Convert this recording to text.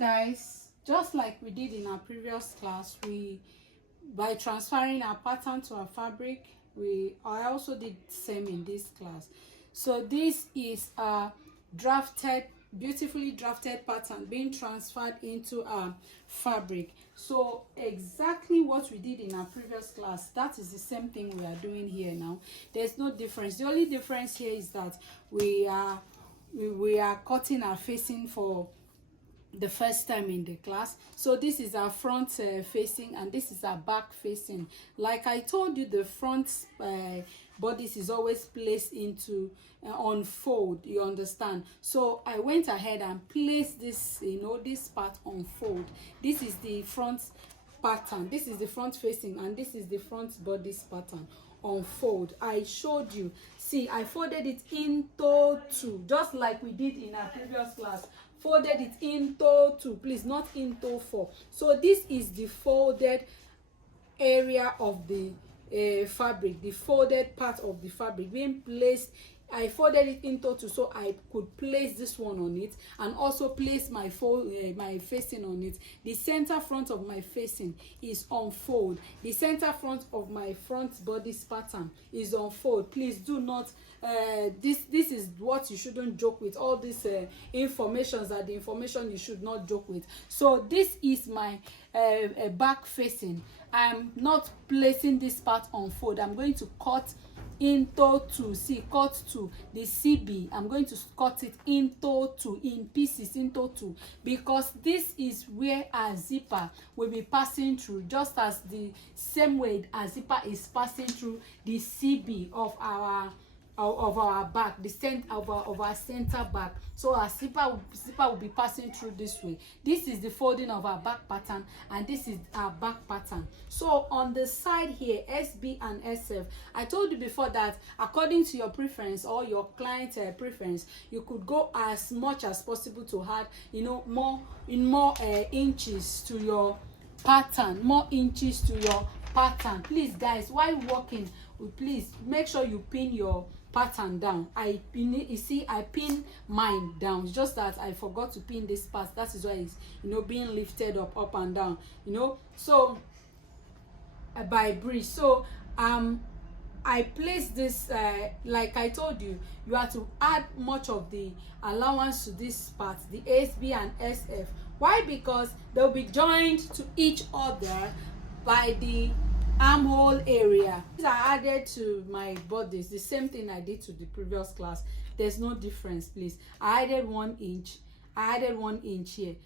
guys, just like we did in our previous class, by transferring our pattern to our fabric, I also did the same in this class. So this is a beautifully drafted pattern being transferred into our fabric. So exactly what we did in our previous class, that is the same thing we are doing here now. There's no difference. The only difference here is that we are cutting our facing for the first time in the class. So this is our front facing and this is our back facing. Like I told you, the front bodice is always placed into on fold, you understand. So I went ahead and placed this, this part on fold. This is the front pattern, this is the front facing, and this is the front bodice pattern on fold. I showed you. See, I folded it into two, just like we did in our previous class. Folded it into two, please, not into four. So this is the folded area of the fabric, the folded part of the fabric being placed. I folded it into two so I could place this one on it and also place my facing on it. The center front of my facing is on fold. The center front of my front bodice pattern is on fold. Please do not this is what you shouldn't joke with. All these informations are the information you should not joke with. So this is my back facing. I'm not placing this part on fold. I'm going to cut into two. See, cut two. The CB, I'm going to cut it into two, in pieces, into two, because this is where our zipper will be passing through, just as the same way our zipper is passing through the CB of our back, the center of our center back. So our zipper will be passing through this way. This is the folding of our back pattern and this is our back pattern. So on the side here, SB and SF, I told you before that according to your preference or your client preference, you could go as much as possible to add more inches to your pattern, more inches to your pattern. Please guys, while working, please make sure you pin your pattern down. I pin it, you see, I pin mine down. It's just that I forgot to pin this part. That is why it's being lifted up and down, so by bridge. So I place this like I told you, you have to add much of the allowance to this part, the SB and SF. Why? Because they'll be joined to each other by the armhole area. These are added to my bodice, the same thing I did to the previous class. There's no difference, please. I added 1 inch. I added 1 inch here.